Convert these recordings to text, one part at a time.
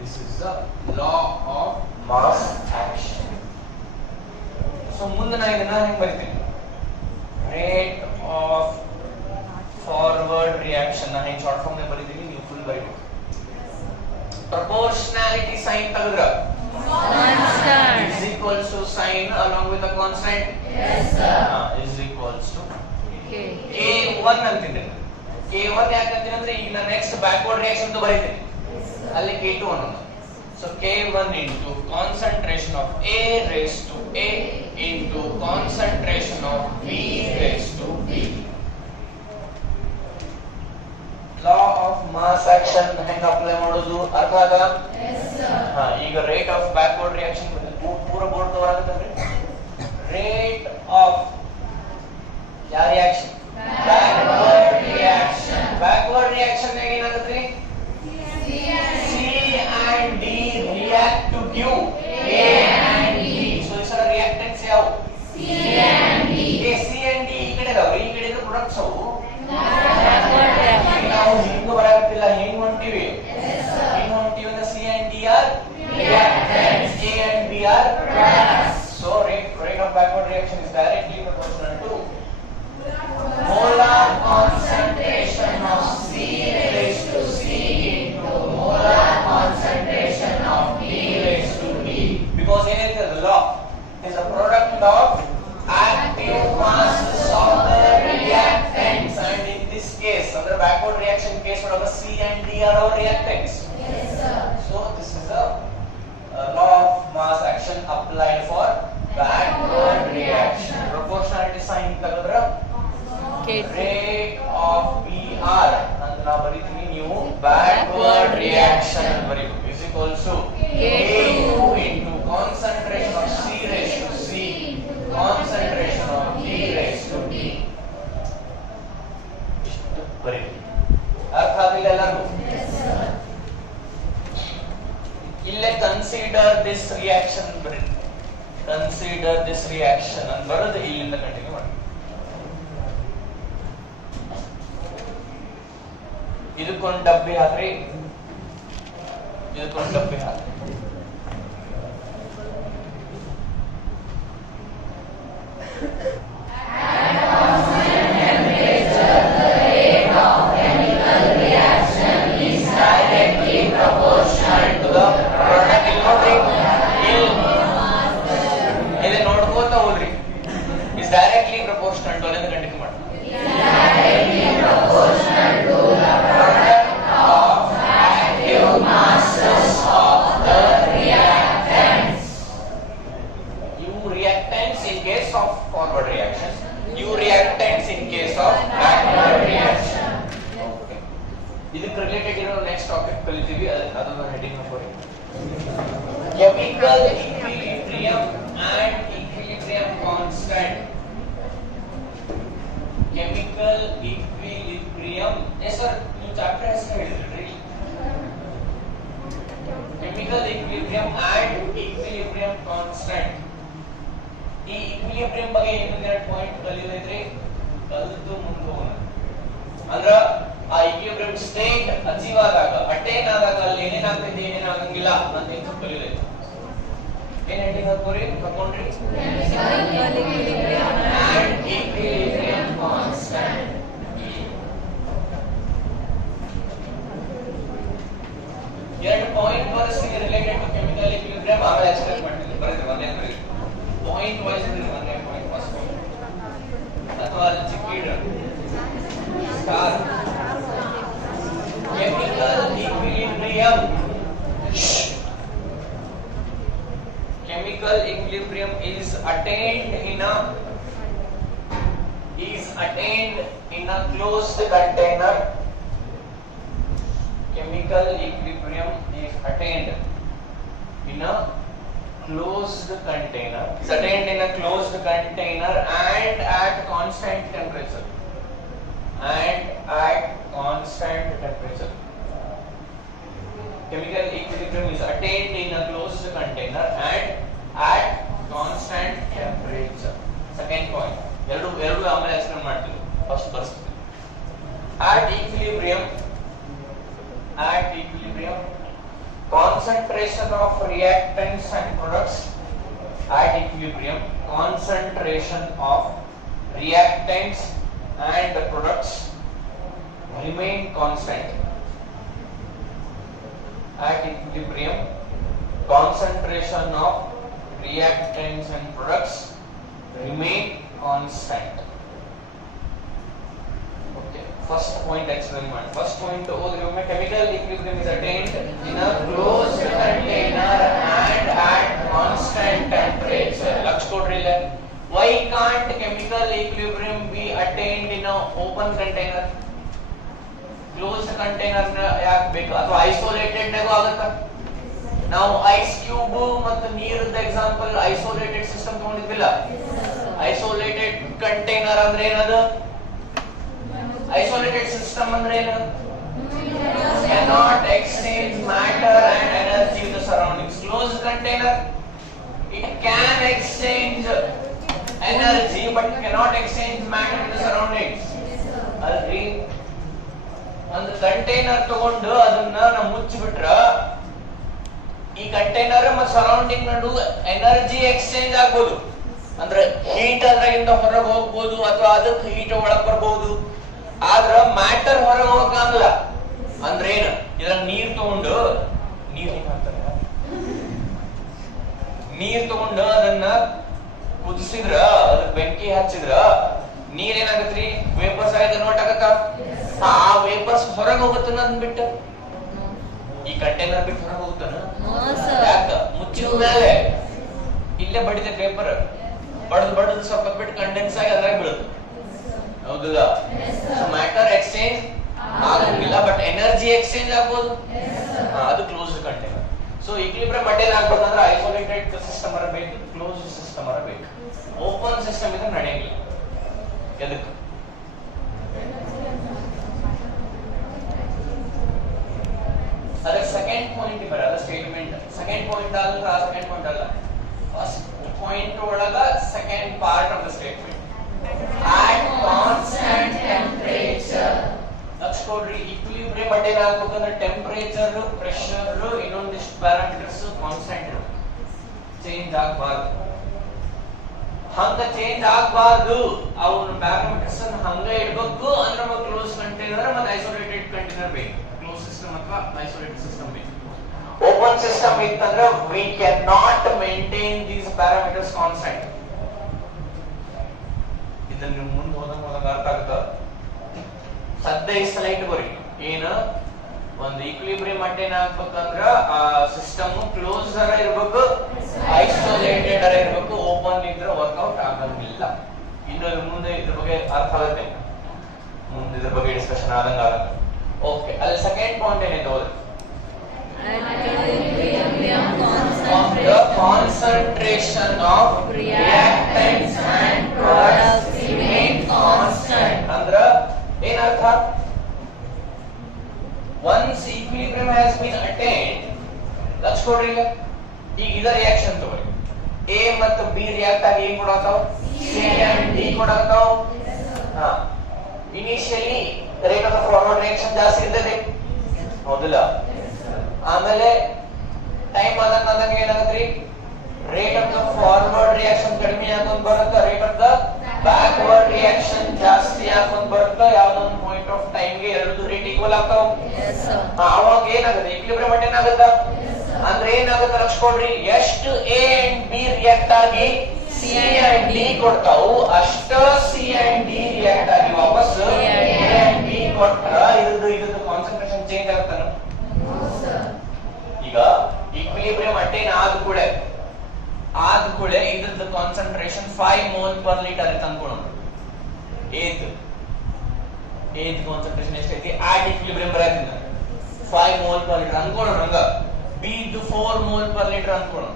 This is the law of mass action. So ಮುಂದೆ ನಾನು ಇದನ್ನ ಹೆಂಗೆ ಬರಿತೀನಿ? Rate of forward reaction ನಾನು ಹೆಂಗೆ ಶಾರ್ಟ್ ಫಾರ್ಮ್ ನಲ್ಲಿ ಬರಿತೀನಿ, ನೀವು ಫುಲ್ ಬರಿಬೇಕು. Proportionality sign ತೆಗೆದ್ರ Constant. is equals to sign along with the constant. Yes, sir. Is equals to Okay. K1 ಅಂತೀನಿ. K1 ಯಾಕೆ ಅಂತೀನಿ ಅಂದ್ರೆ ಈಗ ನಾನು ನೆಕ್ಸ್ಟ್ ಬ್ಯಾಕ್ವರ್ಡ್ ರಿಯಾಕ್ಷನ್ ಅಂತ ಬರೀತೀನಿ. ಅಲ್ಲಿ K2 ಅನ್ನೋದು. So K1 into concentration of A raised to A into concentration of B raised to B. Law of mass action ಹೆಂಗ ಅಪ್ಲೈ ಮಾಡೋದು ಅರ್ಥ ಆಗ? Yes, sir. ಈಗ ರೇಟ್ ಆಫ್ ಬ್ಯಾಕ್ವರ್ಡ್ ರಿಯಾಕ್ಷನ್ ಪೂರ ಬೋರ್ಡ್ ಕವರ್ ಆಗುತ್ತಂದ್ರೆ ರೇಟ್ ಆಫ್ ಯಾವ reaction? Backward reaction. Backward reaction ಏನಾಗುತ್ತೆ? C and D react to give A and D. So these are reactants ಯಾವ? C and D. C and D ಈ ಕಡೆ ಅದಾವ, ಈ ಕಡೆ ಇರೋ ಪ್ರಾಡಕ್ಟ್ಸ್ ಅವು Backward reaction. ನಾವು ಹಿಂಗ ಬರಾಕತ್ತಿಲ್ಲ, ಹೆಂಗ್ ಹೊಂಟಿವಿ? Yes, sir. ಹೆಂಗ್ ಹೊಂಟಿವಿ ಅಂದ್ರೆ C and D are reactants, A and B are Products. so rate of backward reaction is directly proportional to molar concentration of C raised to C into molar concentration of D raised to D. Because ಏನಿದೆ the law is a product of active masses of the reactants, and in this case under backward reaction case ಒಳಗ C and D are our reactants. Yes, sir. So this is a law of mass action applied for backward reaction. Proportionality sign ತೆಗೆದ್ರ K2. rate of BR ಅಂತ ನಾವು ಬರೀತೀವಿ, ನೀವು backward reaction ಅಂತ ಬರೀಬೇಕು is equals to K2 into concentration of C raised to C concentration of D raised to D. ಇಷ್ಟು ಬರೀತೀವಿ. ಅರ್ಥ ಆಗಿಲ್ಲ ಎಲ್ಲರಿಗೂ? Yes, sir. ಇಲ್ಲೇ ಕನ್ಸಿಡರ್ ದಿಸ್ ರಿಯಾಕ್ಷನ್ ಬರೀ ಕನ್ಸಿಡರ್ ದಿಸ್ ರಿಯಾಕ್ಷನ್ ಅಂತ ಬರೋದು ಇಲ್ಲಿಂದ ಕಂಟಿನ್ಯೂ ಮಾಡಿ. ಇದಕ್ಕೊಂದು ಡಬ್ಬಿ ಹಾಕ್ರಿ, ಇದಕ್ಕೊಂದು ಡಬ್ಬಿ ಹಾಕ್ರಿ. ಇಲ್ಲಿ ನೋಡ್ಕೋತ ಹೋದ್ರಿ ಇಸ್ ಡೈರೆಕ್ಟ್ಲಿ ಪ್ರಪೋರ್ಷನಲ್ ಟು ಅಲ್ಲಿಂದ ಕಂಟಿನ್ಯೂ ಮಾಡಿ. You reactants in case of forward reaction, you reactants in case of backward reaction. Okay. ಇದಕ್ಕೆ ರಿಲೇಟೆಡ್ ಇರೋ ನೆಕ್ಸ್ಟ್ ಟಾಪಿಕ್ ಕಲಿತೀವಿ, ಅದನ್ನ ಹೆಡಿಂಗ್ ಮಾಡ್ಕೊಳ್ಳಿ. Chemical equilibrium and equilibrium constant. Chemical equilibrium. Yes sir, you chapter ಹೆಸರು ಹೇಳಿದ್ರಿ. Chemical equilibrium and equilibrium constant. ಈ equilibrium ಬಗ್ಗೆ ಇನ್ನೊಂದೆರಡು ಪಾಯಿಂಟ್ ಕಲಿಯೋದೈತ್ರಿ, ಕಲಿತು ಮುಂದೆ ಹೋಗೋಣ. ಅಂದ್ರ ಆ equilibrium ಸ್ಟೇಟ್ ಅಚೀವ್ ಆದಾಗ, ಅಟೇನ್ ಆದಾಗ ಅಲ್ಲಿ ಏನೇನಾಗ್ತದೆ ಏನೇನಾಗಂಗಿಲ್ಲ ಅಂತ ಕಲಿಯೋದೈತಿ. ಏನ್ ಹೆಡಿಂಗ್ ಹಾಕೋರಿ ಹಾಕೊಂಡ್ರಿ? Chemical equilibrium and equilibrium constant. ಎರಡು ಪಾಯಿಂಟ್ ಬರೆಸಿ ರಿಲೇಟೆಡ್ ಟು ಕೆಮಿಕಲ್ ಈಕ್ವಿಲಿಬ್ರಿಯಂ ಆಮೇಲೆ ಎಕ್ಸ್ಪ್ಲೇನ್ ಮಾಡ್ತೀನಿ. ಬರೆದ್ರೆ ಒಂದೇ ಬರೆದ್ರೆ ಪಾಯಿಂಟ್ ವೈಸ್ ಇದ್ರೆ ಒಂದೇ ಪಾಯಿಂಟ್ ಫಸ್ಟ್ ಪಾಯಿಂಟ್ ಅಥವಾ liquid star. Chemical equilibrium, chemical equilibrium is attained in a closed container. Chemical equilibrium is attained in a closed container. It's attained in a closed container and at constant temperature. And at constant temperature. Chemical equilibrium is attained in a closed container and at constant temperature. Second point. ಎರಡು ಆಮೇಲೆ explain ಮಾಡ್ತೀವಿ. First ಬರ್ಸ್ತೀವಿ. At equilibrium, constant concentration of reactants and products at equilibrium, concentration of reactants and the products remain constant at equilibrium, concentration of reactants and products remain constant. Okay, first point experiment. First point chemical equilibrium is attained in a closed container and at constant temperature. Lux kodrille. Why can't chemical equilibrium be attained in a open container? Closed container ಯಾಕೆ ಬೇಕು? ಅಥವಾ isolated ನಾಗೂ ಆಗುತ್ತಾ? ನಾವು ice cube ಮತ್ತು ನೀರದ example isolated system ತಗೊಂಡಿದ್ವಿಲ್ಲ. Isolated container ಅಂದ್ರೆ ಏನದು? ಐಸೋಲೇಟೆಡ್ ಸಿಸ್ಟಮ್ ಅಂದ್ರೆ ಏನು? cannot exchange matter and energy with the surroundings. Closed container, it can exchange energy but cannot exchange matter with the surroundings. Agree? ಒಂದು container ತಗೊಂಡು ಅದನ್ನ ನಾವು ಮುಚ್ಚಿಬಿಟ್ರ ಈ ಕಂಟೈನರ್ ಮತ್ತು ಸರೌಂಡಿಂಗ್ ನಡುವೆ ಎನರ್ಜಿ ಎಕ್ಸ್ಚೇಂಜ್ ಆಗ್ಬೋದು. ಅಂದ್ರೆ ಹೀಟ್ ಅದರಿಂದ ಹೊರಗೆ ಹೋಗ್ಬೋದು ಅಥವಾ ಅದಕ್ಕೆ ಹೀಟ್ ಒಳಗ್ ಬರ್ಬೋದು. ಆದ್ರ ಮ್ಯಾಟರ್ ಹೊರಗೆ ಹೋಗಲ್ಲ. ಅಂದ್ರೆ ಏನು? ಇದ್ರ ನೀರ್ ತಗೊಂಡು ಅದನ್ನ ಕುದಿಸಿದ್ರ ಅದಕ್ಕೆ ಬೆಂಕಿ ಹಚ್ಚಿದ್ರ ನೀರ್ ಏನಾಗತ್ರಿ? ವೇಪರ್ಸ್ ಆಗಿ ಕನ್ವರ್ಟ್ ಆಗತ್ತ. ಆ ವೇಪರ್ಸ್ ಹೊರಗೆ ಹೋಗುತ್ತಾನ ಅಂದ್ಬಿಟ್ಟು ಈ ಕಂಟೈನರ್ ಬಿಟ್ಟು ಹೊರಗೆ ಹೋಗುತ್ತಾನ? ಯಾಕ? ಮುಚ್ಚಿದ ಮೇಲೆ ಇಲ್ಲೇ ಬಡಿದ ಪೇಪರ್ ಬಡದು ಸ್ವಲ್ಪ ಬಿಟ್ಟು ಕಂಡೆನ್ಸ್ ಆಗಿ ಅದ್ರಾಗ ಬೀಳುತ್ತೆ. ಹೌದಲ್ಲ? ಮ್ಯಾಟರ್ ಎಕ್ಸ್ಚೇಂಜ್ ಆಗಂಗಿಲ್ಲ ಬಟ್ ಎನರ್ಜಿ ಎಕ್ಸ್ಚೇಂಜ್ ಆಗ್ಬೋದು. ಅದು closed container. So equilibrium maintain ಆಗ್ಬೇಕಂದ್ರೆ ಐಸೋಲೇಟೆಡ್ ಸಿಸ್ಟಮ್ ಇರಬೇಕು, ಕ್ಲೋಸ್ಡ್ ಸಿಸ್ಟಮ್ ಇರಬೇಕು. ಓಪನ್ ಸಿಸ್ಟಮ್ ಇದ್ರೆ ನಡೆಯಂಗಿಲ್ಲ. ಎದಕ್ಕೆ? ಅದಕ್ಕೆ ಸೆಕೆಂಡ್ ಪಾಯಿಂಟ್ ಬರಲ್ಲ ಸ್ಟೇಟ್ಮೆಂಟ್. ಸೆಕೆಂಡ್ ಪಾಯಿಂಟ್ ಅಲ್ಲ, ಸೆಕೆಂಡ್ ಪಾಯಿಂಟ್ ಅಲ್ಲ, ಫಸ್ಟ್ ಪಾಯಿಂಟ್ ಒಳಗ second part of the statement. at constant temperature. ಲಕ್ಷ ಕೊಡ್ರಿ, ಈಕ್ವಿಲಿಬ್ರಿಯಂ ಮೇಂಟೈನ್ ಆಗ್ಬೇಕಂದ್ರೆ ಟೆಂಪರೇಚರ್, ಪ್ರೆಷರ್, ಇನ್ನೊಂದಿಷ್ಟು ಪ್ಯಾರಾಮೀಟರ್ಸ್ ಕಾನ್ಸ್ಟೆಂಟ್ ಇರಬೇಕು, ಚೇಂಜ್ ಆಗಬಾರ್ದು. ಹಂಗ ಚೇಂಜ್ ಆಗಬಾರ್ದು, ಅವನ ಪ್ಯಾರಾಮೀಟರ್ಸ್ ಹಂಗ ಇಡಬೇಕು ಅಂದ್ರೆ ನಮಗೆ ಕ್ಲೋಸ್ ಕಂಟೈನರ್ ಮತ್ತೆ ಐಸೋಲೇಟೆಡ್ ಕಂಟೈನರ್ ಬೇಕು. ಕ್ಲೋಸ್ ಸಿಸ್ಟಮ್ ಅಥವಾ ಐಸೋಲೇಟೆಡ್ ಸಿಸ್ಟಮ್ ಬೇಕು. ಓಪನ್ ಸಿಸ್ಟಮ್ ಇತ್ತಂದ್ರೆ we cannot maintain these parameters constant. ಇದನ್ನ ನೀವು ಮುಂದೆ ಹೋದಂಗ ಅರ್ಥ ಆಗುತ್ತಾ? ಸದ್ಯ ಈ ಸ್ಲೈಡ್ ಬರಿ ಏನು? ಒಂದು ಈಕ್ವಿಲಿಬ್ರಿಯಂ ಮೇಂಟೈನ್ ಆಗ್ಬೇಕಂದ್ರ ಆ ಸಿಸ್ಟಮ್ ಕ್ಲೋಸ್ ಅರ ಇರಬೇಕು, ಐಸೋಲೇಟೆಡ್ ಅರ ಇರಬೇಕು. ಓಪನ್ ಇದ್ರೆ ವರ್ಕೌಟ್ ಆಗಂಗಿಲ್ಲ. ಇನ್ನು ಮುಂದೆ ಇದ್ರ ಬಗ್ಗೆ ಅರ್ಥ ಆಗುತ್ತೆ, ಮುಂದೆ ಇದ್ರ ಬಗ್ಗೆ ಡಿಸ್ಕಷನ್ ಆದಂಗ ಆಗುತ್ತೆ. ಓಕೆ, ಅಲ್ಲಿ ಸೆಕೆಂಡ್ ಪಾಯಿಂಟ್ ಏನಿದೆ ಓದಿ. The concentration of reactants and products remain constant. ಅಂದ್ರೆ ಏನರ್ಥ? once equilibrium has been attained, lakh ಕೊಡ್ರಿ. ಈಗ ಇದರ ರಿಯಾಕ್ಷನ್ ತಗೊಳ್ಳಿ. A ಮತ್ತು B ರಿಯಾಕ್ಟ್ ಆಗಿ ಏನ್ ಕೊಡತಾವ? C and D ಕೊಡತಾವ. Initially rate of forward reaction ಜಾಸ್ತಿ ಇರ್ತದೆ, ಹೌದಿಲ್ಲ? ಆಮೇಲೆ ಟೈಮ್ ಆದಂಗ ಏನಾಗತ್ರಿ? Rate of the forward reaction ಕಡಿಮೆ ಆಗೋದು ಬರುತ್ತೆ, rate of the backward reaction ಜಾಸ್ತಿ ಆಗೋದು ಬರುತ್ತೆ. ಯಾವ್ದೊಂದು ಪಾಯಿಂಟ್ ಆಫ್ ಟೈಮ್ ಗೆ ಎರಡು ರೇಟ್ ಈಕ್ವಲ್ ಆಗ್ತಾವ. ಅವಾಗ ಏನಾಗುತ್ತೆ? ಈಕ್ವಿಲಿಬ್ರಿಯಂ ಮೇಂಟೈನ್ ಆಗುತ್ತಾ? ಅಂದ್ರೆ ಏನಾಗುತ್ತೆ ಲಕ್ಷ ಕೊಡ್ರಿ, ಎಷ್ಟು A and B ರಿಯಾಕ್ಟ್ ಆಗಿ C and D ಕೊಡ್ತಾವು, ಅಷ್ಟ C and D ರಿಯಾಕ್ಟ್ ಆಗಿ ವಾಪಸ್ A and B ಕೊಟ್ರ ಇದ್ರದ್ದು ಕಾನ್ಸಂಟ್ರೇಷನ್ ಚೇಂಜ್ ಆಗುತ್ತಾನ? ಈಗ ಈಕ್ವಿಲಿಬ್ರಿಯಂ ಮೇಂಟೈನ್ ಆದ ಕೂಡಲೇ ಇದ್ರದ್ದು ಕಾನ್ಸಂಟ್ರೇಷನ್ 5 mol per liter ಅಂತ ಅನ್ಕೊಳ್ಳೋಣ. ಏತ್ ಕಾನ್ಸಂಟ್ರೇಷನ್ ಎಷ್ಟೈತಿ? ಆಟ್ ಈಕ್ವಿಲಿಬ್ರಿಯಂ ಬರತ್ತಿನ 5 mol per liter ಅನ್ಕೊಳ್ಳೋಣ. ಹಂಗ B ದು 4 mol per liter ಅನ್ಕೊಳ್ಳೋಣ,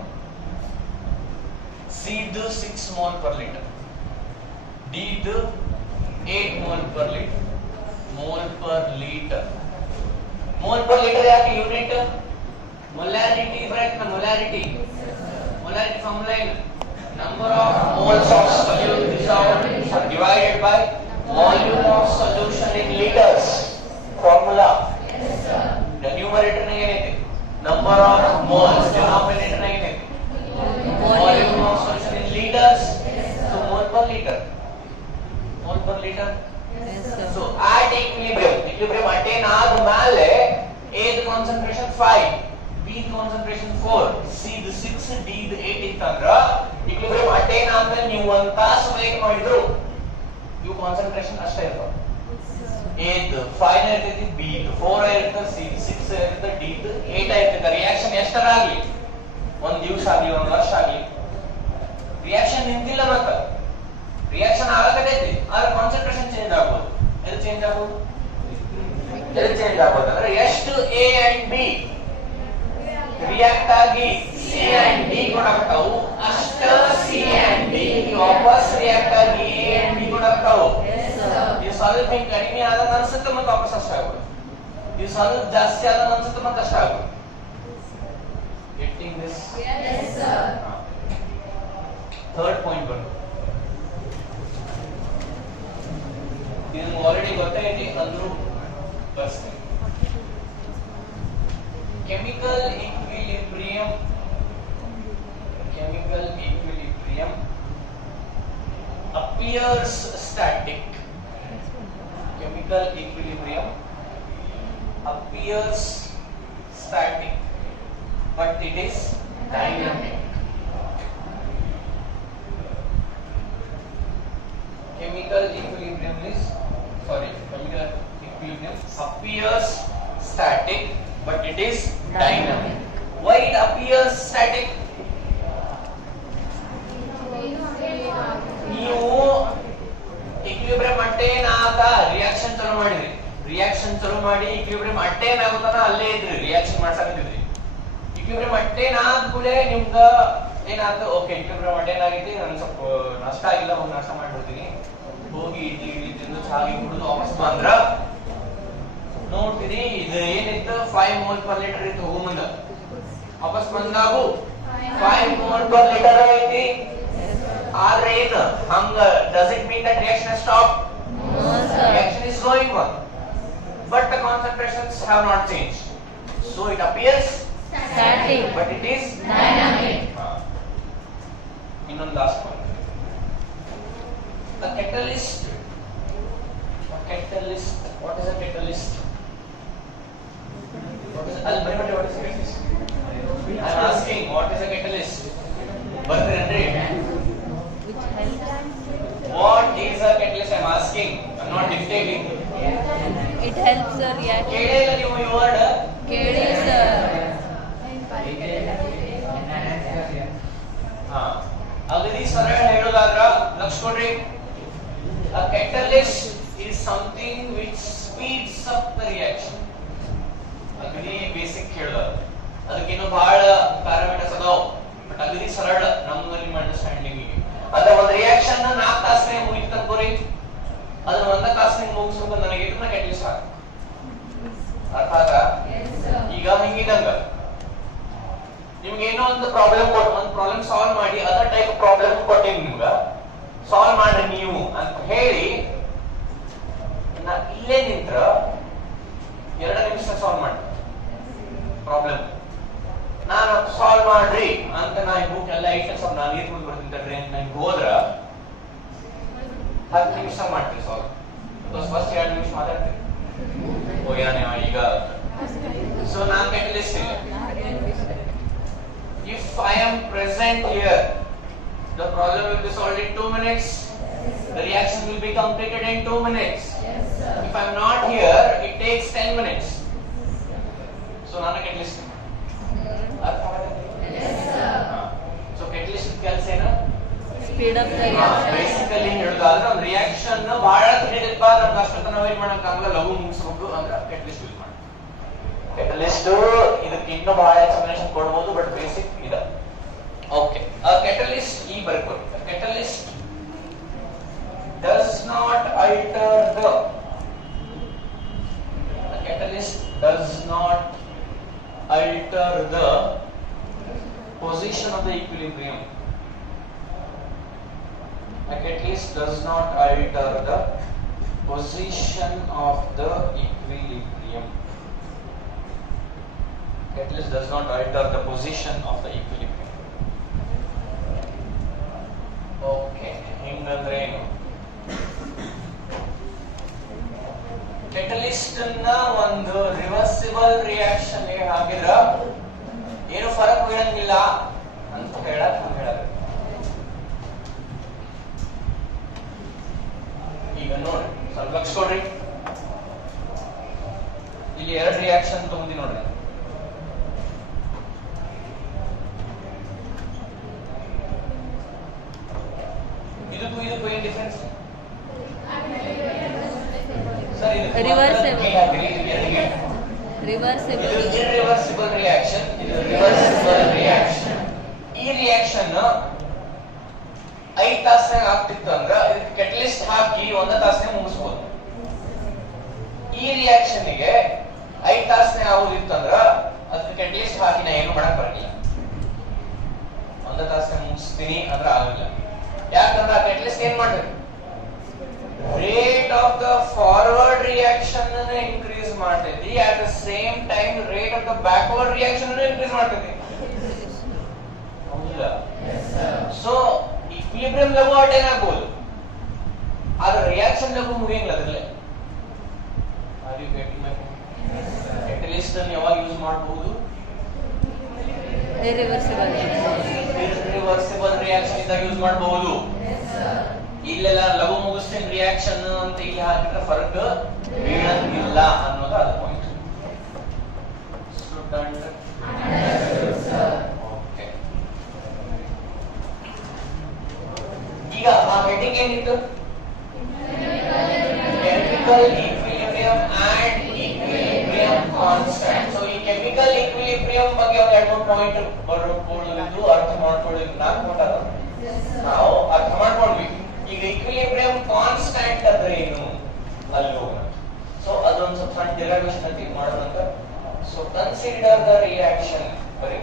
C ದು 6 mol per liter, D ದು 8 mol per liter. mol per liter ಯಾಕೆ ಯೂನಿಟ್? ಮೊಲಾರಿಟಿ ಬರುತ್ತೆ. Molarity formula is number of moles of solute dissolved divided by volume of solution in liters. Formula. The numerator ಏನೈತಿ? Number of moles. Denominator name है. Volume of solution in liters. So mole per liter. Mole per liter. Yes, sir. So at equilibrium attain ಆದ್ಮೇಲೆ A the concentration 5, B the concentration 4, C the 6, D the 8 ಇತ್ತಂದ್ರ equilibrium attain ಆದ್ಮೇಲೆ ನೀವು ಒಂದು ತಾಸು wait ಮಾಡಿದ್ರು ಇವು concentration ಅಷ್ಟೇ ಇರ್ತಾವ. A ದ 5 ಇರ್ತೈತಿ, B ದ 4 ಇರ್ತೈತಿ, C ದ 6 ಇರ್ತೈತಿ, D ದ 8 ಇರ್ತೈತಿ. ರಿಯಾಕ್ಷನ್ ಎಷ್ಟರ ಆಗಲಿ, ಒಂದು ದಿವಸ ಆಗಲಿ ಒಂದು ವರ್ಷ ಆಗಲಿ, ರಿಯಾಕ್ಷನ್ ನಿಂತಿಲ್ಲ. ಮತ್ತೆ ರಿಯಾಕ್ಷನ್ ಆಗಕತ್ತೈತಿ, ಆದ್ರೆ ಕಾನ್ಸಂಟ್ರೇಷನ್ ಚೇಂಜ್ ಆಗ್ಬೋದು. ಎಲ್ಲಿ ಚೇಂಜ್ ಆಗ್ಬೋದು? ಎಲ್ಲಿ ಚೇಂಜ್ ಆಗ್ಬೋದು ಅಂದ್ರೆ ಎಷ್ಟು A and B ರಿಯಾಕ್ಟ್ ಆಗಿ C and D ಕೊಡಾಕತ್ತಾವು, ಅಷ್ಟ C and D ವಾಪಸ್ ರಿಯಾಕ್ಟ್ ಆಗಿ A and B ಕೊಡಾಕತ್ತಾವು. ಈ ಸ್ವಲ್ಪ ಹಿಂಗ್ ಕಡಿಮೆ ಆದಾಗ ಅನ್ಸುತ್ತೆ ಮತ್ತೆ ವಾಪಸ್ ಅಷ್ಟ ಆಗ್ಬೋದು, ಈ ಸ್ವಲ್ಪ ಜಾಸ್ತಿ ಆದಾಗ ಅನ್ಸುತ್ತೆ ಮತ್ತೆ ಅಷ್ಟ ಆಗ್ಬೋದು. Getting this? Yes, sir. Third point ಬಂದು ಇದು ಆಲ್ರೆಡಿ ಗೊತ್ತೈತಿ ಅಂದ್ರೂ ಬರ್ಸ್ತೀನಿ. chemical equilibrium appears static. Chemical equilibrium appears static, but it is dynamic. Chemical equilibrium appears static, but it is dynamic. Why it appears static? ನೀವು equilibrium ಅಟ್ಟೇನ್ ಆಗ reaction ಚಾಲೂ ಮಾಡಿದ್ರಿ, reaction ಚಾಲೂ ಮಾಡಿ equilibrium ಅಟ್ಟೇನ್ ಆಗುತ್ತಾನ ಅಲ್ಲೇ ಇದ್ರಿ, ರಿಯಾಕ್ಷನ್ ಮಾಡ್ಸಕತ್ತಿದ್ರಿ. equilibrium ಅಟ್ಟೇನ್ ಆದ್ಕೂಳೆ ನಿಮ್ಗ ಏನಾಯ್ತು, ಓಕೆ equilibrium ಅಟ್ಟೇನ್ ಆಗೈತಿ, ನನ್ ಸ್ವಲ್ಪ ನಷ್ಟ ಆಗಿಲ್ಲ, ಹೋಗಿ ನಾಷ್ಟ ಮಾಡ್ಬಿಡ್ತೀನಿ, ಹೋಗಿ ಇಡ್ಲಿ ತಿಂದು ಚಾಗಿ ಕುಡಿದು ವಾಪಸ್ ಬಂದ್ರ ನೋಡ್ತೀರಿ ಇದು ಏನಿತ್ತು 5 mole per liter ಇತ್ತು. ಹೋಗು ಮುಂದ ವಾಪಸ್ ಬಂದಾಗು 5 mole per liter ಐತಿ. ಆದ್ರೆ ಏನು ಹಂಗ does it mean that reaction has stopped? No, sir. Reaction is going on, but the concentrations have not changed, so it appears Static. but it is Dynamic. ಇನ್ನೊಂದು last point. A catalyst. What is a catalyst? What is a catalyst? I am asking, what is a catalyst? Barthendri, Which helps. what is a catalyst? I am asking. I am not dictating. It helps the reaction. ಕೇಳಿಲ್ಲ ನೀವು ಈ word? KD, sir. ಅಗದಿ ಸರಳ ಹೇಳೋದಾದ್ರ ಲಕ್ಷ ಕೊಡ್ರಿ. A catalyst is something which speeds up the reaction. ಅಗದಿ basic ಹೇಳೋದು, ಅದಕ್ಕಿನ್ನೂ ಬಹಳ parameters ಅದಾವ, ಬಟ್ ಅಗದಿ ಸರಳ ನಮ್ಮ ನಿಮ್ಮ ಅಂಡರ್ಸ್ಟ್ಯಾಂಡಿಂಗ್ ಗೆ. ಅಂದ್ರೆ ಒಂದು ರಿಯಾಕ್ಷನ್ 4 ತಾಸನೇ ಮುಗಿತು ಅನ್ಕೋರಿ, ಅದನ್ನ 1 ತಾಸನೇ ಮುಗಿಸ್ಬೇಕು ನನಗೆ ಇದನ್ನ catalyst ಆಗ ಅರ್ಥ ಆಗ? ಈಗ ಹಿಂಗಿದಂಗ ನಿಮ್ಗೆ ಏನೋ ಒಂದು ಪ್ರಾಬ್ಲಮ್ ಕೊಟ್ಟು ಒಂದು ಪ್ರಾಬ್ಲಮ್ ಸಾಲ್ವ್ ಮಾಡಿ, ಅದರ್ ಟೈಪ್ ಪ್ರಾಬ್ಲಮ್ ಕೊಟ್ಟಿನಿ ನಿಮ್ಗ, ಸಾಲ್ವ್ ಮಾಡ್ರಿ ನೀವು ಅಂತ ಹೇಳಿ ನಾ ಇಲ್ಲೇ ನಿಂತ್ರ 2 ನಿಮಿಷ ಸಾಲ್ವ್ ಮಾಡಿ ಪ್ರಾಬ್ಲಮ್. ನಾನು ಸಾಲ್ವ್ ಮಾಡ್ರಿ ಅಂತ ನಾ ಬುಕ್ ಎಲ್ಲ ಇಟ್ಟು ಸ್ವಲ್ಪ ನಾನು ನೀರು ಕುಡಿದು ಬರ್ತೀನಿ ತಡ್ರಿ ಅಂತ ನಂಗೆ ಹೋದ್ರ 10 ನಿಮಿಷ ಮಾಡ್ತೀವಿ ಸಾಲ್ವ್. ಫಸ್ಟ್ 2 ನಿಮಿಷ ಮಾತಾಡ್ತೀವಿ, ಹೋಗ್ಯಾನೆ ಈಗ. ಸೊ ನಾನು catalyst ಇಲ್ಲ. If I am present here, the problem will be solved in 2 minutes. The reaction will be completed in 2 minutes. Yes, sir. If I am not here, it takes 10 minutes. So, nana catalyst. Yes, sir. So, catalyst ಕೆಲಸ ಏನು? Speed up the reaction. Basically ಹೇಳೋದಾದ್ರೆ ಒಂದು reaction ಬಹಳ ತಿಳಿದಿದ್ದ ನಮ್ಗೆ ಅಷ್ಟೊತ್ತನ wait ಮಾಡಕ್ ಆಗಲ್ಲ, ಲಘು ಮುಗಿಸಬೇಕು ಅಂದ್ರೆ catalyst ಯೂಸ್ ಮಾಡಿ. catalyst ಇದಕ್ಕೆ ಇನ್ನೂ ಬಹಳ ಎಕ್ಸ್ಪ್ಲನೇಷನ್ ಕೊಡಬಹುದು, ಬಟ್ ಬೇಸಿಕ್ ಇದೆ. ಓಕೆ, a catalyst ಈ ಬರ್ಕೊಳ್ಳಿ. A catalyst does not alter the position of the equilibrium. A catalyst does not alter the position of the equilibrium. Catalyst does not alter the position of the equilibrium. Okay, ಹಿಂಗಂದ್ರೆ ಏನು? Catalyst ನ ಒಂದು reversible reaction ಗೆ ಹಾಕಿದ್ರ ಏನು ಫರಕ್ ಬೀಳಂಗಿಲ್ಲ ಅಂತ ಹೇಳಕ್ ಹೇಳಬೇಕು. ಈಗ ನೋಡಿ ಸ್ವಲ್ಪ ಲಕ್ಷ ಕೊಡ್ರಿ, ಇಲ್ಲಿ ಎರಡು ರಿಯಾಕ್ಷನ್ ತಗೊಂಡಿ ನೋಡ್ರಿ. ಇದಕ್ಕೂ ಏನ್ ಡಿಫರೆನ್ಸ್ ಸರ್? ಇದು ರಿವರ್ಸಿಬಲ್ ರಿಯಾಕ್ಷನ್, ಇದು ರಿವರ್ಸಿಬಲ್ ರಿಯಾಕ್ಷನ್. ಈ ರಿಯಾಕ್ಷನ್ 5 ತಾಸ್ನಾಗ ಆಗ್ತಿತ್ತು ಅಂದ್ರ ಇದಕ್ಕೆ ಕೆಟಲಿಸ್ಟ್ ಹಾಕಿ 1 ತಾಸ್ನಾಗ ಮುಗಿಸಬಹುದು. ಈ ರಿಯಾಕ್ಷನ್ ಗೆ 5 ತಾಸ್ನಾಗ ಆಗೋದಿತ್ತು ಅಂದ್ರ ಅದಕ್ಕೆ ಕೆಟಲಿಸ್ಟ್ ಹಾಕಿ ನಾ ಏನು ಮಾಡಕ್ ಬರಲಿಲ್ಲ, 1 ತಾಸ್ನಾಗ ಮುಗಿಸ್ತೀನಿ ಅಂದ್ರ ಆಗಲ್ಲ. ಯಾಕಂದ್ರೆ ಆ ಕೆಟಲಿಸ್ಟ್ ಏನ್ ಮಾಡ್ತದೆ? Rate of the forward reaction ಅನ್ನು ಇನ್ಕ್ರೀಸ್ ಮಾಡ್ತೈತಿ, at the same time rate of the backward reaction ಅನ್ನು ಇನ್ಕ್ರೀಸ್ ಮಾಡ್ತೈತಿ. ಹೌದಾ? ಸೊ ಈಕ್ವಿಲಿಬ್ರಿಯಂ ಲಘು ಅಟೈನ್ ಆಗ್ಬಹುದು, ಆದ್ರೆ ರಿಯಾಕ್ಷನ್ ಲಘು ಮುಗಿಯಂಗಿಲ್ಲ. ಅದ್ರಲ್ಲೇ ಕೆಟಲಿಸ್ಟ್ ಅನ್ನು ಯಾವಾಗ ಯೂಸ್ ಮಾಡಬಹುದು? ರಿವರ್ಸಿಬಲ್ ರಿಯಾಕ್ಷನ್ ಇದ್ದಾಗ ಯೂಸ್ ಮಾಡಬಹುದು. ಇಲ್ಲೆಲ್ಲ ಲಘು ಮುಗಿಸ್ತೀನಿ ರಿಯಾಕ್ಷನ್ ಅಂತ ಇಲ್ಲಿ ಹಾಕಿದ್ರೆ ಫರಕ್ ಬೀಳಂಗಿಲ್ಲ ಅನ್ನೋದು ಅದು ಪಾಯಿಂಟ್. ಈಗ ಆ ಹೆಡಿಂಗ್ ಏನಿತ್ತು? Chemical equilibrium and equilibrium constant. So ಈ ಕೆಮಿಕಲ್ ಈಕ್ವಿಲಿಬ್ರಿಯಂ ಬಗ್ಗೆ ಒಂದು 2-3 ಪಾಯಿಂಟ್ ಬರೋದು ಅರ್ಥ ಮಾಡ್ಕೊಳ್ಳೋದು. 4 ಪಾಯಿಂಟ್ ನಾವು ಅರ್ಥ ಮಾಡ್ಕೊಳ್ಬೇಕು. ಈಗ ಈಕ್ವಿಲಿಬ್ರಿಯಂ ಕಾನ್ಸ್ಟೆಂಟ್ ಅಂದ್ರೆ ಏನು ಅಲ್ಲಿ ಹೋಗೋಣ. ಸೊ ಅದೊಂದು ಸ್ವಲ್ಪ ಸಣ್ಣ ಡಿರೈವೇಶನ್ ಅಂತ ಮಾಡೋದಂತ. ಸೊ ಕನ್ಸಿಡರ್ ದ ರಿಯಾಕ್ಷನ್, ಬರೀ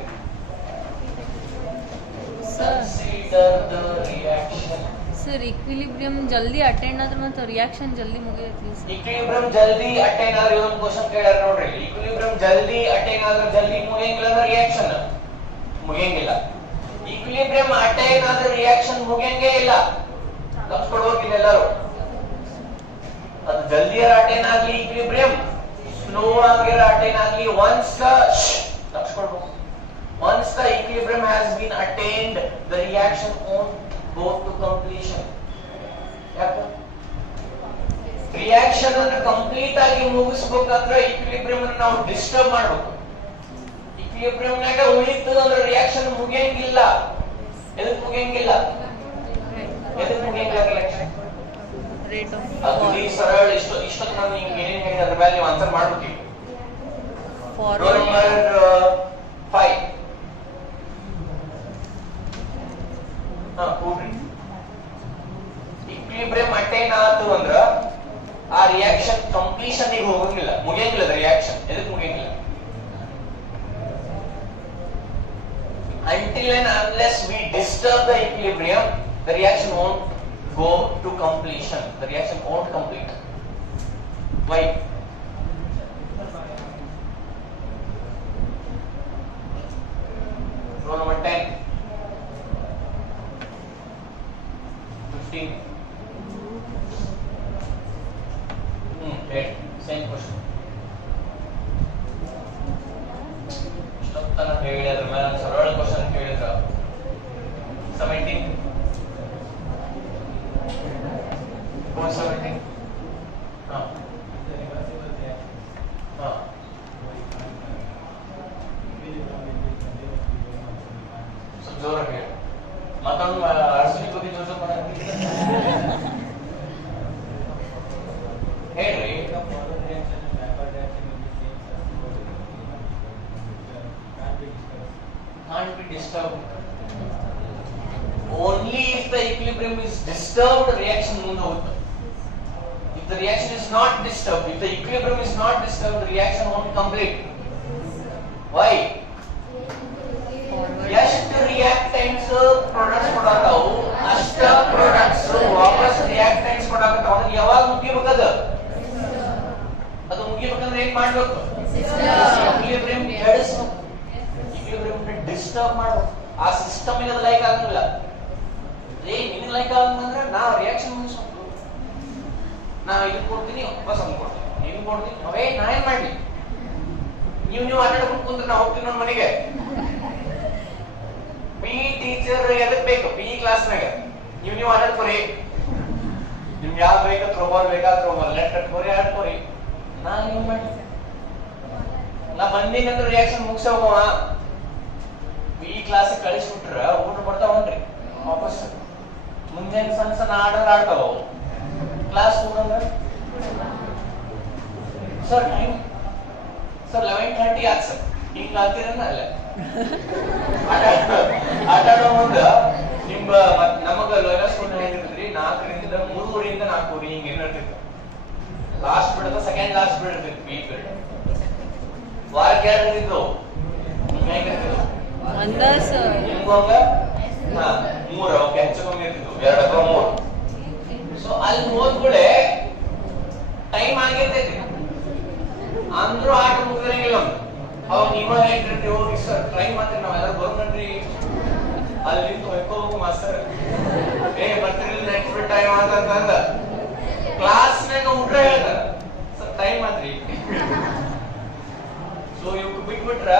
consider the reaction. Sir equilibrium ಜಲ್ದಿ ಅಟೆಂಡ್ ಆದ್ರೆ ಮತ್ತೆ ರಿಯಾಕ್ಷನ್ ಜಲ್ದಿ ಮುಗಿಯತ್ರಿ ಸರ್? ಈಕ್ವಿಲಿಬ್ರಿಯಂ ಜಲ್ದಿ ಅಟೈನ್ ಆದ್ರೆ ಒಂದು ಕ್ವಶನ್ ಕೇಳ್ಯಾರ ನೋಡ್ರಿ. ಈಕ್ವಿಲಿಬ್ರಿಯಂ ಜಲ್ದಿ ಅಟೈನ್ ಆದ್ರೆ ಜಲ್ದಿ ಮುಗಿಯಂಗಿಲ್ಲ ಅಂದ್ರೆ ರಿಯಾಕ್ಷನ್ ಮುಗಿಯಂಗಿಲ್ಲ. ಈಕ್ವಿಲಿಬ್ರಿಯಂ ಅಟೈನ್ ಆದ್ರೆ ರಿಯಾಕ್ಷನ್ ಮುಗಿಯಂಗೇ ಇಲ್ಲ. ಲಕ್ಷ ಕೊಡ್ಬೇಕಿಲ್ಲ ಎಲ್ಲರೂ. ಅದು ಜಲ್ದಿ ಅಟೈನ್ ಆಗ್ಲಿ ಈಕ್ವಿಲಿಬ್ರಿಯಂ, ಸ್ಲೋ ಆಗಿ ಅಟೈನ್ ಆಗ್ಲಿ, ಒನ್ಸ್ ಲಕ್ಷ ಕೊಡ್ಬೇಕು. Once the equilibrium has been attained, the reaction won't go to completion. ಯಾಕೆ? ರಿಯಾಕ್ಷನ್ ಅನ್ನು ಕಂಪ್ಲೀಟ್ ಆಗಿ ಮುಗಿಸಬೇಕಂದ್ರೆ ಈಕ್ವಿಲಿಬ್ರಿಯಂ ಅನ್ನು ನಾವು ಡಿಸ್ಟರ್ಬ್ ಮಾಡಬೇಕು. ಈಕ್ವಿಲಿಬ್ರಿಯಂ ನಾಗ ಉಳಿತು ಅಂದ್ರೆ ರಿಯಾಕ್ಷನ್ ಮುಗಿಯಂಗಿಲ್ಲ. ಎದಕ್ಕೆ ಮುಗಿಯಂಗಿಲ್ಲ? ಎದಕ್ಕೆ ಮುಗಿಯಂಗಿಲ್ಲ ರಿಯಾಕ್ಷನ್? ಅದು ಸರಳ. ಇಷ್ಟೊತ್ತು ನಾನು ನಿಮ್ಗೆ ಏನೇನು ಹೇಳಿದ್ರೆ ಅದ್ರ ಮೇಲೆ ನೀವು ಆನ್ಸರ್ ಮಾಡ್ಬೇಕು. ರೋಲ್ ನಂಬರ್ 5 ಕೂಡ್ರಿ. ಈಕ್ವಿಲಿಬ್ರಿಯಂ ಅಟೈನ್ ಆತು ಅಂದ್ರ ಆ ರಿಯಾಕ್ಷನ್ ಕಂಪ್ಲೀಷನ್ ಗೆ ಹೋಗಂಗಿಲ್ಲ, ಮುಗಿಯಂಗಿಲ್ಲ. ರಿಯಾಕ್ಷನ್ ಎದಕ್ಕೆ ಮುಗಿಯಂಗಿಲ್ಲ? until and unless we disturb the equilibrium, the reaction won't go to completion. The reaction won't complete. Why? Roll number 10, 15. Right. Same question. ಇಷ್ಟೊತ್ತನ ಹೇಳಿದ್ರ ಮೇಲೆ ಸರಳ ಕ್ವಶನ್ ಕೇಳಿದ್ರ 17 417 ಹಾ ಹಾ ಸ್ವಲ್ಪ ಜೋರಾಗಿ ಹೇಳಿ. ಮತ್ತೊಂದು ಅರ್ಜುನಿ ಬಗ್ಗೆ ಜೋರ ಹೇಳ್ರಿ. Can't be disturbed. Only if the equilibrium is disturbed, reaction ಮುಂದೆ ಹೋಗುತ್ತೆ. If the reaction is not disturbed, if the equilibrium is not disturbed, the reaction won't complete. Why? ಎಷ್ಟು ರಿಯಾಕ್ಟೆಂಟ್ಸ್ ಪ್ರಾಡಕ್ಟ್ಸ್ ಕೊಡಾತಾವು ಅಷ್ಟ ಪ್ರಾಡಕ್ಟ್ಸ್ ವಾಪಸ್ ರಿಯಾಕ್ಟೆಂಟ್ಸ್ ಕೊಡಾಕತ್ತಾವ. ಅದನ್ನ ಯಾವಾಗ ಮುಗಿಬೇಕದ? ಅದು ಮುಗಿಬೇಕಂದ್ರೆ ಏನ್ ಮಾಡ್ಬೇಕು? ಈಕ್ವಿಲಿಬ್ರಿಯಂ ಕೆಡಿಸ್ಬೇಕು. ಡಿಸ್ಟರ್ಬ್ ಮಾಡು. ಆ ಸಿಸ್ಟಮ್ ಗೆ ಲೈಕ್ ಆಗಂಗಿಲ್ಲ. ನಿನಗೆ ಲೈಕ್ ಆಗಂಗಂದ್ರೆ ನಾವು ರಿಯಾಕ್ಷನ್ ಮುಗಿಸೋದು. ನಾ ಇದನ್ನ ಕೊಡ್ತೀನಿ, ವಾಪಸ್ ಅವ್ನು ಕೊಡ್ತೀನಿ, ನೀನು ಕೊಡ್ತೀನಿ, ನಾ ಏನ್ ಮಾಡ್ಲಿ? ನೀವು ಆಟಾಡ್ಕೊಂಡು ಕುಂದ್ರೆ ನಾ ಹೋಗ್ತೀನಿ ನನ್ನ ಮನೆಗೆ. ಪಿ ಟೀಚರ್ ಎದಕ್ ಬೇಕು? ಪಿ ಕ್ಲಾಸ್ನಾಗ ನೀವು ಆಟಾಡ್ಕೊರಿ. ನಿಮ್ಗೆ ಯಾವ್ದು ಬೇಕಾ ಥ್ರೋಬಾಲ್ ಬೇಕಾ ಥ್ರೋಬಾಲ್, ನೆಟ್ ಕಟ್ಕೋರಿ ಆಡ್ಕೋರಿ. ನಾನು ಏನ್ ಮಾಡಿ ನಾ ಬಂದಿನಂದ್ರೆ ರಿಯಾಕ್ಷನ್ ಮುಗಿಸ ಹೋಗುವ. ಪಿ ಕ್ಲಾಸ್ ಕಳಿಸ್ಬಿಟ್ರ ಊಟ ಬರ್ತಾವನ್ರಿ ವಾಪಸ್. ಮುಂಜಾನೆ ಸಣ್ಣ ಸಣ್ಣ ಆಡ್ತಾವ, ಕ್ಲಾಸ್ ಊಟಂದ್ರೆ ಸರ್ ಟೈಮ್ ಸರ್ 11:30 ಆಯ್ತು ಸರ್. ಹಿಂಗ ಆಗ್ತೀರನ್ನ ಅಲ್ಲ ಆಟ ಆಡೋ ಮುಂದ ನಿಮ್ಗ ನಮಗ ಲೋಯರ್ ಸ್ಕೂಲ್ ಹೇಳಿದ್ರಿ 4ರಿಂದ 3:30 4:00 ಹಿಂಗ ಏನಿರ್ತಿತ್ತು. ಲಾಸ್ಟ್ ಬಿಡದ ಸೆಕೆಂಡ್ ಲಾಸ್ಟ್ ಬಿಡಿರ್ತಿತ್ತು ಪಿ ಪೀರಿಯಡ್. ವಾರಕ್ಕೆ 2 ಇರ್ತಿದ್ವು. ಹೇಗಿರ್ತಿದ್ವು ನಿಮ್ಗೊಂಗ 3 ಓಕೆ ಹೆಚ್ಚು ಕಮ್ಮಿ ಇರ್ತಿದ್ವು, 2 ಅಥವಾ 3. ಸೊ ಅಲ್ಲಿ ಹೋದ್ಕೂಳೆ ಟೈಮ್ ಆಗಿರ್ತೈತಿ ಅಂದ್ರೂ ಆಟ ಮುಗಿದಿರಂಗಿಲ್ಲ. ಅವಾಗ ನೀವ ಹೇಳ್ತಿರ್ತೀವಿ ಹೋಗಿ ಸರ್ ಟ್ರೈ ಮಾಡ್ತೀವಿ, ನಾವೆಲ್ಲರೂ ಬರೋಣ್ರಿ ಅಲ್ಲಿ ನಿಂತು ಹೊಯ್ಕೋಬೇಕು ಮಾಸ್ತರ್. ಬರ್ತಿರ್ಲಿಲ್ಲ ನೆಕ್ಸ್ಟ್ ಬಿಟ್ ಟೈಮ್ ಅಂತಂದ ಕ್ಲಾಸ್ನಾಗ ಉಂಟ್ರ ಹೇಳ್ತಾರ ಸರ್ ಟೈಮ್ ಆದ್ರಿ. ಸೊ ಇವ್ ಬಿಟ್ಬಿಟ್ರ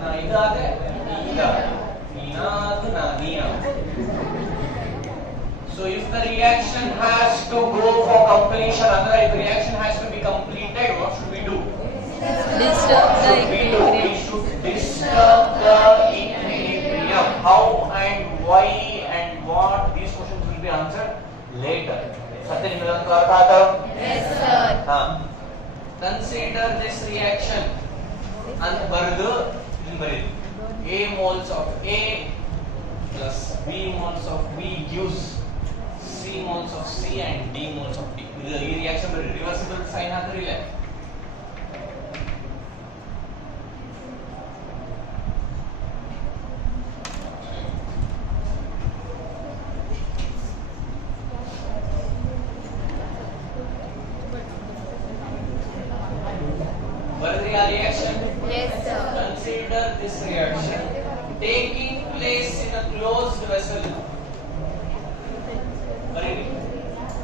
ನಾ ಇದಾದೆ ನೀನಾದ ನೀನ. So if the reaction has to go for completion, if the reaction has to be completed, what should we do? Disturb the equilibrium. We should disturb the equilibrium. How and why and what, these questions will be answered later. Satya nimage arth aata? Yes sir. Consider this reaction and bardu A moles of A plus B moles of B gives C moles of C and D moles of D. This reaction is reversible sign ಆದ್ರಿಲ್ಲ. Bardri a reaction? Yes sir. Consider this reaction taking place in a closed vessel.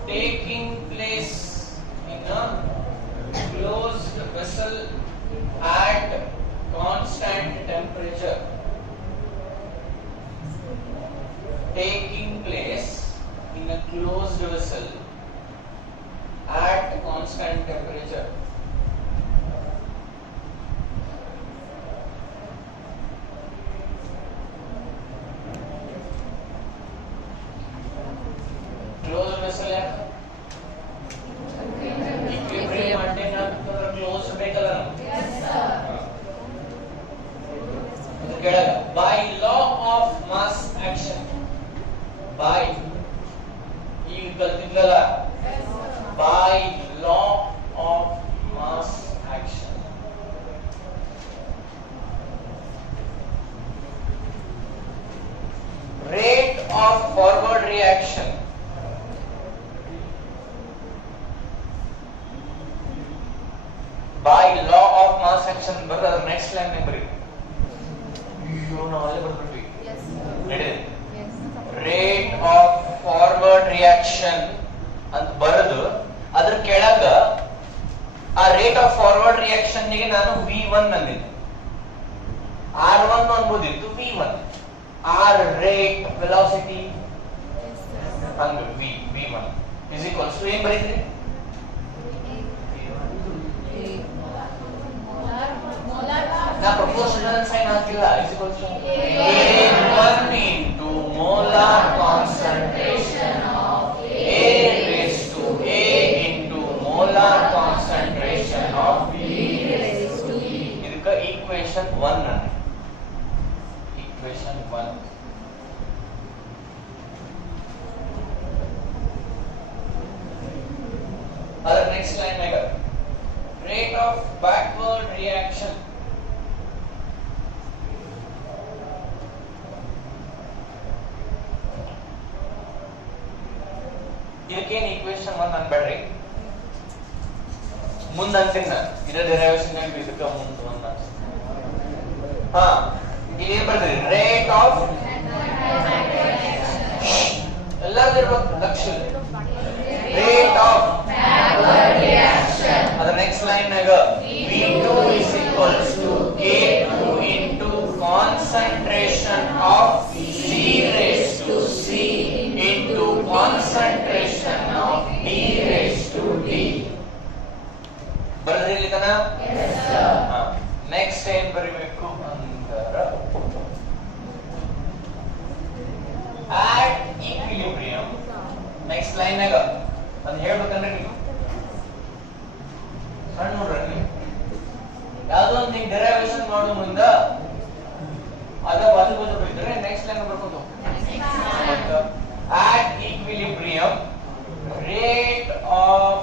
Taking place in a closed vessel at constant temperature. Taking place in a closed vessel at constant temperature. Closed vessel है equilibrium maintain आपको closed ಬೇಕಲ್ಲ. Yes sir. केड़ा by law of mass action, by ಈ ಕಲ್ತಿದ್ಲಲ್ಲ. Yes sir. by law of mass action, rate of forward reaction by law of mass action ಬರದ next line ನೇ ಬರಿ. ಇವ್ರು ನಾವು ಅಲ್ಲೇ ಬರ್ಬಿಟ್ವಿ. Yes sir. Yes. Rate of forward reaction ಅಂತ ಬರೆದು ಅದ್ರ ಕೆಳಗ ಆ ರೇಟ್ ಆಫ್ ಫಾರ್ವರ್ಡ್ ರಿಯಾಕ್ಷನ್ ಗೆ ನಾನು V1 ಅಂದಿದ್ದೆ. R1 ಅನ್ಬೋದಿತ್ತು, V1 R rate velocity and V1 is equals to ಏನ್ ಬರೀತೀರಿ? ನಾ ಪ್ರಪೋರ್ಷನಲ್ ಸೈನ್ ಹಾಕಿಲ್ಲ. is equals to A1 into molar concentration of A raised to A into molar concentration of B raised to E. ಇದಕ್ಕ equation 1 ಅನ್ನ equation 1. Other next line mega rate of backward reaction ಇದಕ್ಕೇನು equation 1 ಅನ್ಬೇಡ್ರಿ, ಮುಂದೆ ಅಂತೀನಿ ನಾನು. ಇದರ derivation ಇದಕ್ಕೆ ಮುಂದೆ 1 ಇಲ್ಲಿ ಬರ್ತೀರಿ ರೇಟ್ ಆಫ್ ಎಲ್ಲರೂ ಇರ್ಬೇಕು ಲಕ್ಷ್ಯ ರೇಟ್ ಆಫ್ ಅದ ನೆಕ್ಸ್ಟ್ ಲೈನ್ ನಾಗ V2 is equals to K2 into concentration of C raised to C into concentration of D raised to D. ಬರೆದಿರ್ಲಿಕ್ಕನ yes sir next ಏನ್ ಬರಿಬೇಕು ಅಂದರ at equilibrium ನೆಕ್ಸ್ಟ್ ಲೈನ್ ನಾಗ ಅದ್ ಹೇಳ್ಬೇಕಂದ್ರೆ ನೀವು ಸಣ್ಣ ನೋಡ್ರಿ ನೀವು ಯಾವ್ದೋ ಒಂದು ನೀವು ಡೆರೈವೇಶನ್ ಮಾಡೋ ಮುಂದ ಅದ ಬಾಜು ಬಾಜು ಬರೀತಾರೆ ನೆಕ್ಸ್ಟ್ ಲೈನ್ ಬರ್ಕೊಂಡು at equilibrium rate of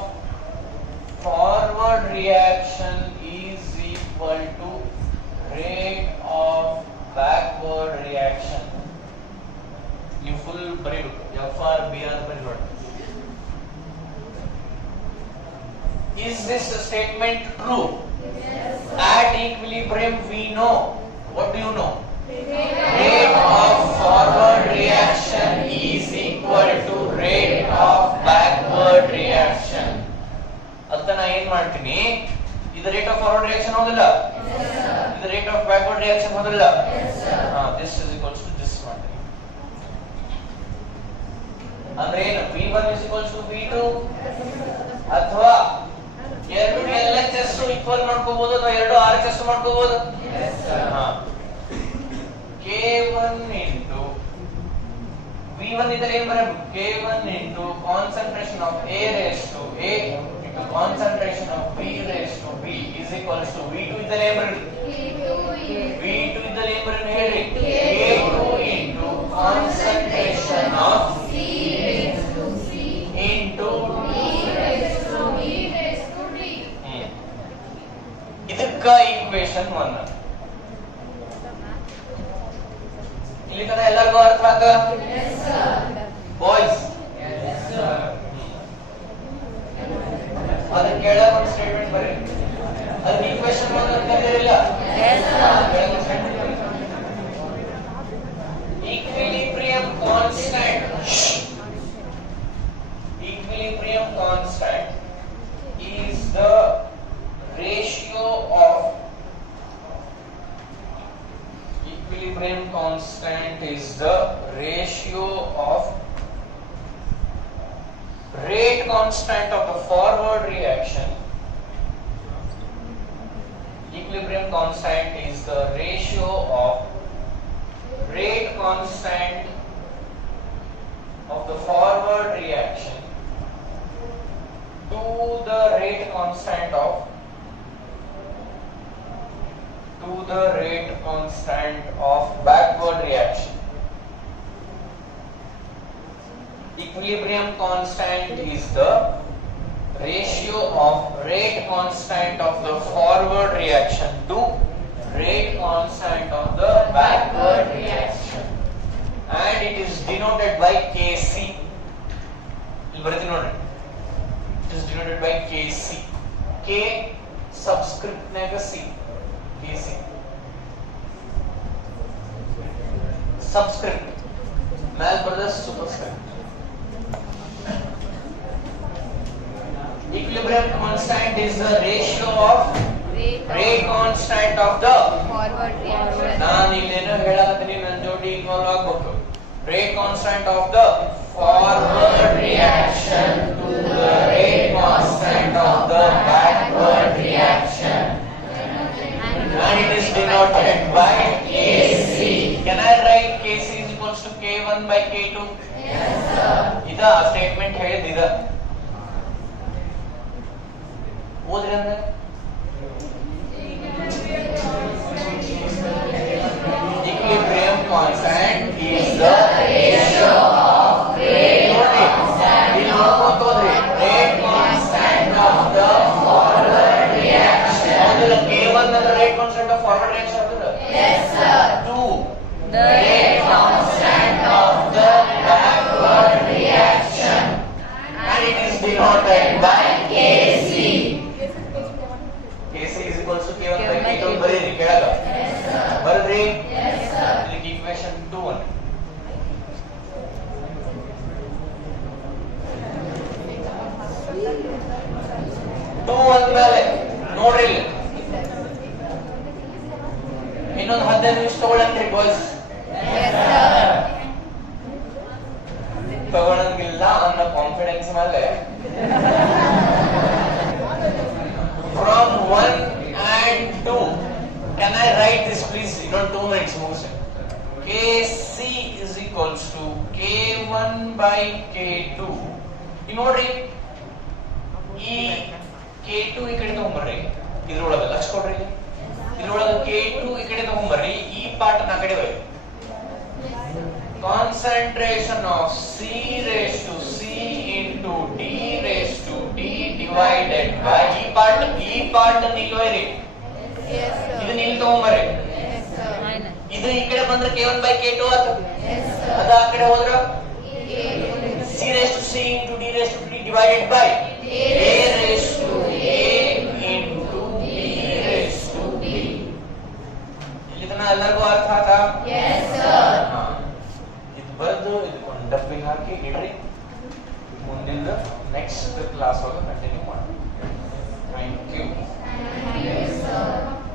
forward reaction is equal to rate of backward reaction. You full ಬರೀಬೇಕು FRBR ಬರೀಬೇಕು. Is this statement true? Yes. At equilibrium we know. What do you know? Rate of forward reaction is equal to rate of backward reaction. ಅದನ್ನ ನಾ ಏನ್ ಮಾಡ್ತೀನಿ ಇದು rate of forward reaction ಹೌದಲ್ಲ ಇದು rate of backward reaction ಹೌದಲ್ಲ this is equals to this ಮಾಡ್ತೀನಿ ಅಂದ್ರೆ ಏನು V1 is equals to V2 ಅಥವಾ ಎರಡು LHS ಈಕ್ವಲ್ ಮಾಡ್ಕೋಬಹುದು ಅಥವಾ ಎರಡು RHS ಮಾಡ್ಕೋಬಹುದು K1 into V1 ಇದ್ರೆ ಏನು ಬರಬೇಕು K1 into concentration of A raised to A into concentration of B raised to B is equals to V2 ಇದ್ರೆ ಏನು ಬರಬೇಕು V2 ಇದ್ರೆ ಏನು ಬರಬೇಕು ಹೇಳಿ K2 into concentration of C raised to C into B raised to B raised to D ಇದಕ್ಕ equation 1 ಇಲ್ಲಿ ತನಕ ಎಲ್ಲರಿಗೂ ಅರ್ಥ ಆಯ್ತಾ yes sir boys yes sir ಅದನ್ನ ಕೆಳಗೆ ಒಂದು ಸ್ಟೇಟ್ಮೆಂಟ್ ಬರೀ ಅದನ್ನ ಈಕ್ವೇಷನ್ 1 ಅಂತ ಕರೆದಿರಲ್ಲ yes sir equilibrium constant is the ratio of equilibrium constant is the ratio of rate constant of the forward reaction. Equilibrium constant is the ratio of rate constant of the forward reaction to the rate constant of backward reaction. Equilibrium constant is the ratio of rate constant of the forward reaction to rate constant of the backward reaction, and it is denoted by Kc. It is denoted by Kc. K subscript naga C. Kc. Subscript. Mal brothers superscript. Equilibrium constant is the ratio of rate constant of the forward reaction. ನಾನು ಇಲ್ಲೇನೋ ಹೇಳಕತ್ತೀನಿ ನನ್ನ ಜೋಡಿ involve ಆಗಬೇಕು. Rate constant of the forward reaction to the rate constant of the backward reaction, and it is denoted by Kc. Can I write Kc is equals to K1 by K2? Yes sir. ಇದಾ statement ಹೇಳಿದ ಓದ್ರಿ ಅಂದ್ರೆ equilibrium constant is the ratio of rate constant of the forward reaction. K1 ಅಂದ್ರೆ rate constant of forward reaction ಆಗ್ತದ yes sir 2 the rate constant of the backward reaction, and it is denoted by Kc. Kc is equals to K1 by K2 ಬರೀರಿ ಕೆಳಗ ಬರದ್ರಿ yes sir problems ತಗೊಳ್ಳಂತ್ರಿ boys? ತಗೊಳಂಗಿಲ್ಲ ಅನ್ನೋ confidence ಮೇಲೆ from 1 and 2 can I write this please? ಇನ್ನೊಂದು 2 minutes ಮುಗಿಸಿ. Kc is equals to K1 by K2. ಈಗ ನೋಡ್ರಿ, ಈ K2 ಈ ಕಡೆ ತಗೊಂಡ್ಬರ್ರಿ, ಇದ್ರೊಳಗೆ ಲಕ್ಷ ಕೊಡ್ರಿ, ಇದ್ರೊಳಗೆ K2 ಈ ಕಡೆ ತಗೊಂಡ್ಬರ್ರಿ, ಈ ಪಾರ್ಟ್ ನಾ ಕಡೆ by. Concentration of C raised to C into D raised to D divided by ಈ ಪಾರ್ಟ್ ನಿಲ್ವರಿ, ಇದು ನಿಲ್ ತಗೊಂಬರ್ರಿ. ಇದು ಈ ಕಡೆ ಬಂದ್ರೆ K1 by K2 ಆಯ್ತು, ಅದು ಆ ಕಡೆ ಹೋದ್ರ C raised to C into D raised to D divided by A raised to A into B raised to B. ಇಲ್ಲಿ ತನಕ ಎಲ್ಲರಿಗೂ ಅರ್ಥ ಆಯ್ತಾ? ಇದು ಬರೆದು ಇದಕ್ಕೊಂದು ಡಬ್ಬಿಂಗ್ ಹಾಕಿ ಇಡ್ರಿ, ಮುಂದಿನ ನೆಕ್ಸ್ಟ್ ಕ್ಲಾಸ್ ಒಳಗೆ ಕಂಟಿನ್ಯೂ